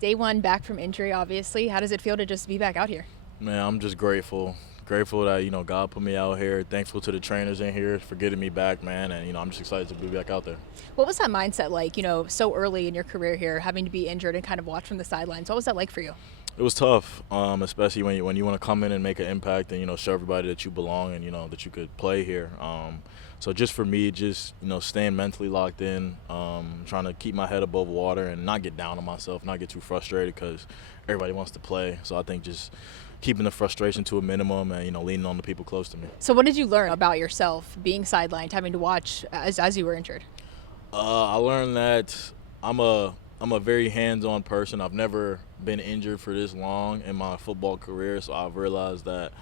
Day one back from injury, obviously. How does it feel to just be back out here? Man, I'm just grateful. Grateful that, God put me out here. Thankful to the trainers in here for getting me back, man. And, I'm just excited to be back out there. What was that mindset like, so early in your career here, having to be injured and kind of watch from the sidelines? What was that like for you? It was tough, especially when you want to come in and make an impact and, show everybody that you belong and, that you could play here. So just for me, just, staying mentally locked in, trying to keep my head above water and not get down on myself, not get too frustrated because everybody wants to play. So I think just keeping the frustration to a minimum and, leaning on the people close to me. So what did you learn about yourself being sidelined, having to watch as you were injured? I learned that I'm a very hands-on person. I've never been injured for this long in my football career, so I've realized that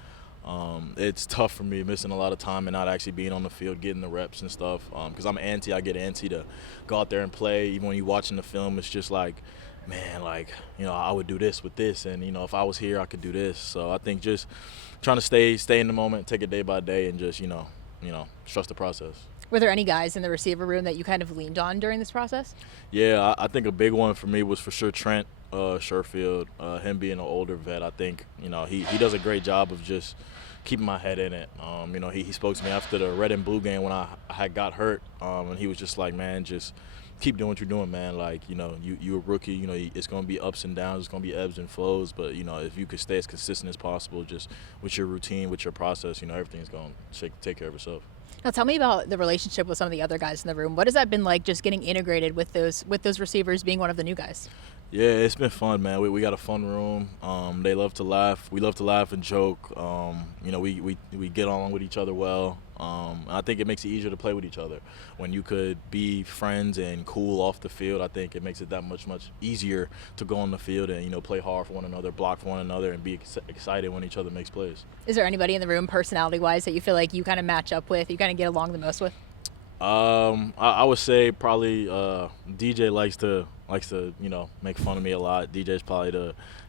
it's tough for me missing a lot of time and not actually being on the field, getting the reps and stuff. Because I get antsy to go out there and play. Even when you're watching the film, it's just like, man, I would do this with this, and if I was here, I could do this. So I think just trying to stay in the moment, take it day by day, and just trust the process. Were there any guys in the receiver room that you kind of leaned on during this process? Yeah, I think a big one for me was for sure Trent Sherfield. Him being an older vet, I think he does a great job of just keeping my head in it. He spoke to me after the red and blue game when I had got hurt, and he was just like, man, just keep doing what you're doing, man. You're a rookie. It's going to be ups and downs. It's going to be ebbs and flows. But, if you could stay as consistent as possible just with your routine, with your process, everything's going to take care of itself. Now tell me about the relationship with some of the other guys in the room. What has that been like, just getting integrated with those receivers, being one of the new guys? Yeah, it's been fun, man. We got a fun room. They love to laugh. We love to laugh and joke. We get along with each other well. I think it makes it easier to play with each other. When you could be friends and cool off the field, I think it makes it that much easier to go on the field and, play hard for one another, block for one another, and be excited when each other makes plays. Is there anybody in the room, personality-wise, that you feel like you kind of match up with, you kind of get along the most with? I would say probably DJ likes to make fun of me a lot. DJ's he's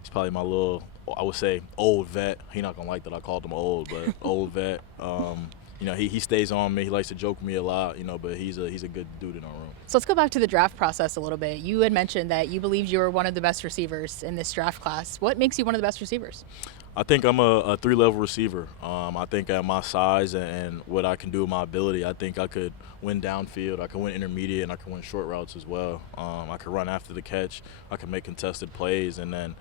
probably my little, I would say, old vet. He's not gonna like that I called him old, but old vet. He stays on me. He likes to joke with me a lot, but he's a good dude in our room. So let's go back to the draft process a little bit. You had mentioned that you believed you were one of the best receivers in this draft class. What makes you one of the best receivers? I think I'm a three-level receiver. I think at my size and what I can do with my ability, I think I could win downfield, I can win intermediate, and I can win short routes as well. I could run after the catch, I can make contested plays, and then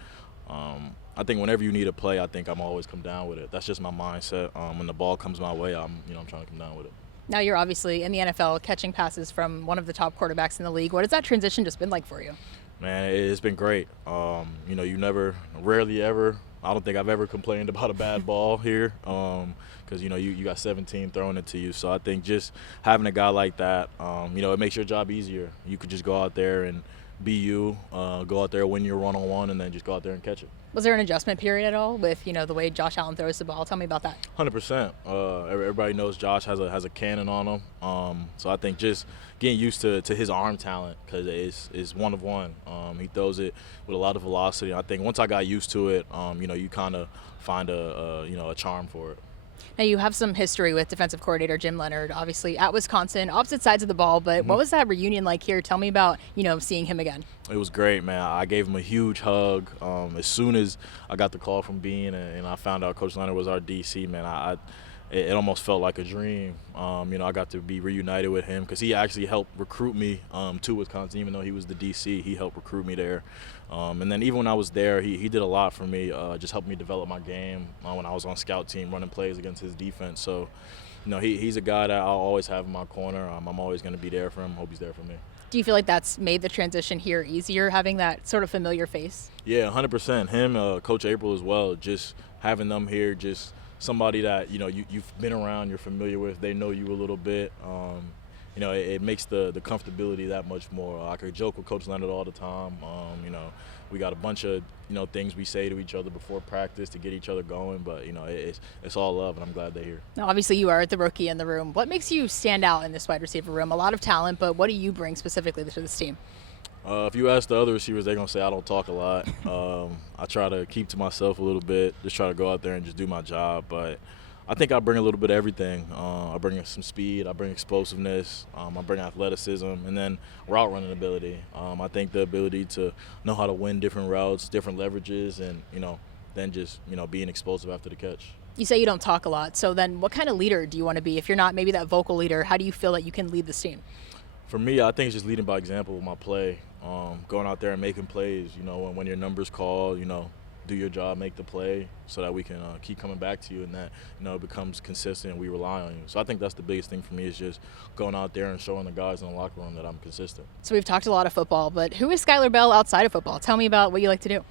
I think whenever you need a play, I think I'm always come down with it. That's just my mindset. When the ball comes my way, I'm trying to come down with it. Now you're obviously in the NFL catching passes from one of the top quarterbacks in the league. What has that transition just been like for you? Man, it's been great. Rarely ever, I don't think I've ever complained about a bad ball here because, you got 17 throwing it to you. So I think just having a guy like that, it makes your job easier. You could just go out there and be you, go out there, win your one-on-one, and then just go out there and catch it. Was there an adjustment period at all with, the way Josh Allen throws the ball? Tell me about that. 100%. Everybody knows Josh has a cannon on him. So I think just getting used to his arm talent because it's one of one. He throws it with a lot of velocity. I think once I got used to it, you kind of find a charm for it. Now you have some history with defensive coordinator Jim Leonhard, obviously at Wisconsin, opposite sides of the ball, but What was that reunion like here? Tell me about, seeing him again. It was great, man. I gave him a huge hug. As soon as I got the call from Bean and I found out Coach Leonhard was our DC, man, it almost felt like a dream. I got to be reunited with him because he actually helped recruit me to Wisconsin. Even though he was the DC, he helped recruit me there. And then even when I was there, he did a lot for me, just helped me develop my game when I was on scout team running plays against his defense. So, he's a guy that I'll always have in my corner. I'm always going to be there for him. Hope he's there for me. Do you feel like that's made the transition here easier, having that sort of familiar face? Yeah, 100%. Him, Coach April as well, just having them here, just somebody that you've been around, you're familiar with, they know you a little bit. It makes the comfortability that much more. I could joke with Coach Leonhard all the time. We got a bunch of things we say to each other before practice to get each other going, but it's all love, and I'm glad they're here. Now, obviously, you are the rookie in the room. What makes you stand out in this wide receiver room? A lot of talent, but what do you bring specifically to this team? If you ask the other receivers, they're going to say I don't talk a lot. I try to keep to myself a little bit, just try to go out there and just do my job. But I think I bring a little bit of everything. I bring some speed, I bring explosiveness, I bring athleticism, and then route running ability. I think the ability to know how to win different routes, different leverages, and then just being explosive after the catch. You say you don't talk a lot, so then what kind of leader do you want to be? If you're not maybe that vocal leader, how do you feel that you can lead this team? For me, I think it's just leading by example with my play, going out there and making plays. When your number's called, do your job, make the play, so that we can keep coming back to you, and that it becomes consistent and we rely on you. So I think that's the biggest thing for me, is just going out there and showing the guys in the locker room that I'm consistent. So we've talked a lot of football, but who is Skyler Bell outside of football? Tell me about what you like to do.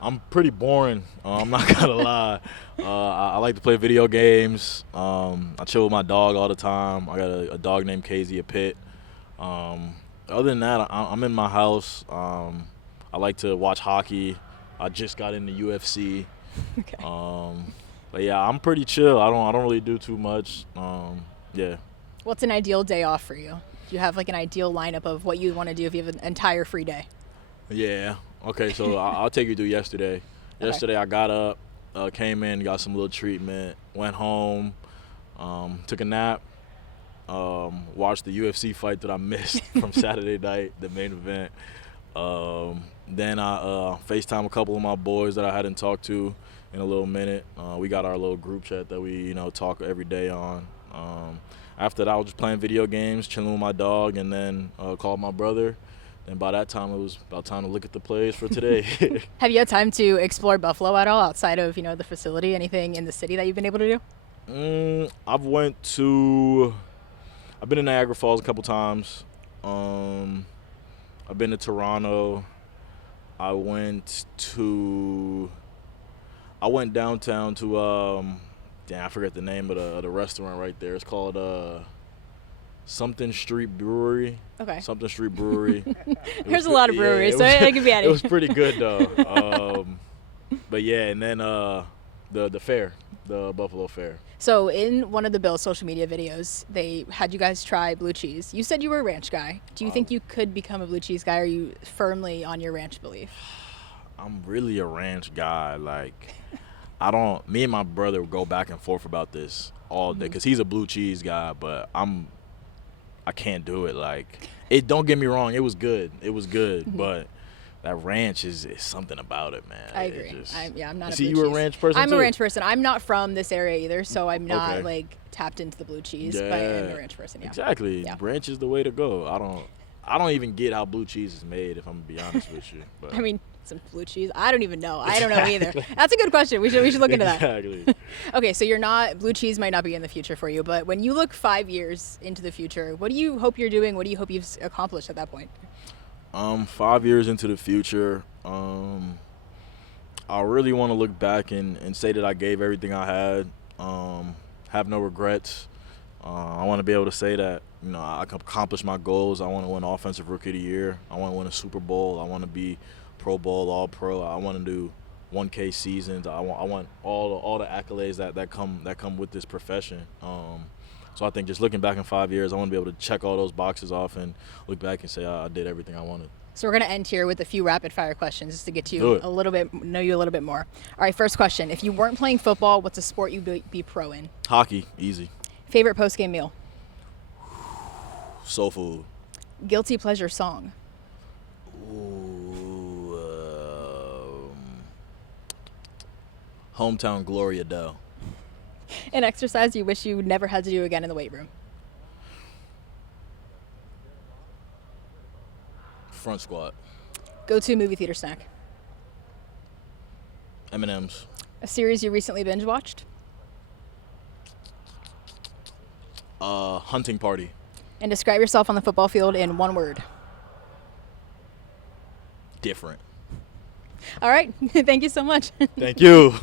I'm pretty boring. I'm not gonna lie. I like to play video games. I chill with my dog all the time. I got a dog named Casey, a pit. Other than that, I'm in my house. I like to watch hockey. I just got into UFC. Okay. But yeah, I'm pretty chill. I don't really do too much. Yeah. What's an ideal day off for you? Do you have like an ideal lineup of what you want to do if you have an entire free day? Yeah. Okay, so I'll take you through yesterday. Okay. Yesterday I got up, came in, got some little treatment, went home, took a nap, watched the UFC fight that I missed from Saturday night, the main event. Then I FaceTime a couple of my boys that I hadn't talked to in a little minute. We got our little group chat that we talk every day on. After that, I was just playing video games, chilling with my dog, and then called my brother. And by that time, it was about time to look at the plays for today. Have you had time to explore Buffalo at all outside of the facility? Anything in the city that you've been able to do? I've been in Niagara Falls a couple times. I've been to Toronto. I went downtown to I forget the name of the restaurant right there. It's called Something Street Brewery. Okay. Something Street Brewery. There's a lot of breweries, so it could be any. It was pretty good though. But yeah, and then the fair, the Buffalo Fair. So in one of the Bills' social media videos, they had you guys try blue cheese. You said you were a ranch guy. Do you think you could become a blue cheese guy, or are you firmly on your ranch belief? I'm really a ranch guy. Like, me and my brother go back and forth about this all day, because he's a blue cheese guy, but I can't do it. Like, don't get me wrong, it was good, but that ranch is something about it, man. I agree. I'm not a blue cheese. See, you a ranch person I'm too? a ranch person. I'm not from this area either, so I'm not Okay. tapped into the blue cheese, Yeah. but I'm a ranch person, yeah. Exactly. Yeah. Ranch is the way to go. I don't even get how blue cheese is made, if I'm gonna be honest with you. But I mean, some blue cheese. I don't even know. I don't know either. That's a good question. We should look into that. Exactly. Okay, so blue cheese might not be in the future for you, but when you look 5 years into the future, what do you hope you're doing? What do you hope you've accomplished at that point? 5 years into the future, I really want to look back and say that I gave everything I had, have no regrets. I want to be able to say that I accomplished my goals. I want to win Offensive Rookie of the Year. I want to win a Super Bowl. I want to be Pro Bowl, All Pro. I want to do 1K seasons. I want all the accolades that come with this profession. So I think just looking back in 5 years, I want to be able to check all those boxes off and look back and say I did everything I wanted. So we're going to end here with a few rapid fire questions just to get to Do it. know you a little bit more. All right, first question. If you weren't playing football, what's a sport you'd be pro in? Hockey, easy. Favorite post-game meal? Soul food. Guilty pleasure song? Ooh, Hometown Glory Adele. An exercise you wish you never had to do again in the weight room? Front squat. Go-to movie theater snack? M&M's. A series you recently binge watched? Hunting Party. And describe yourself on the football field in one word. Different. All right. Thank you so much. Thank you.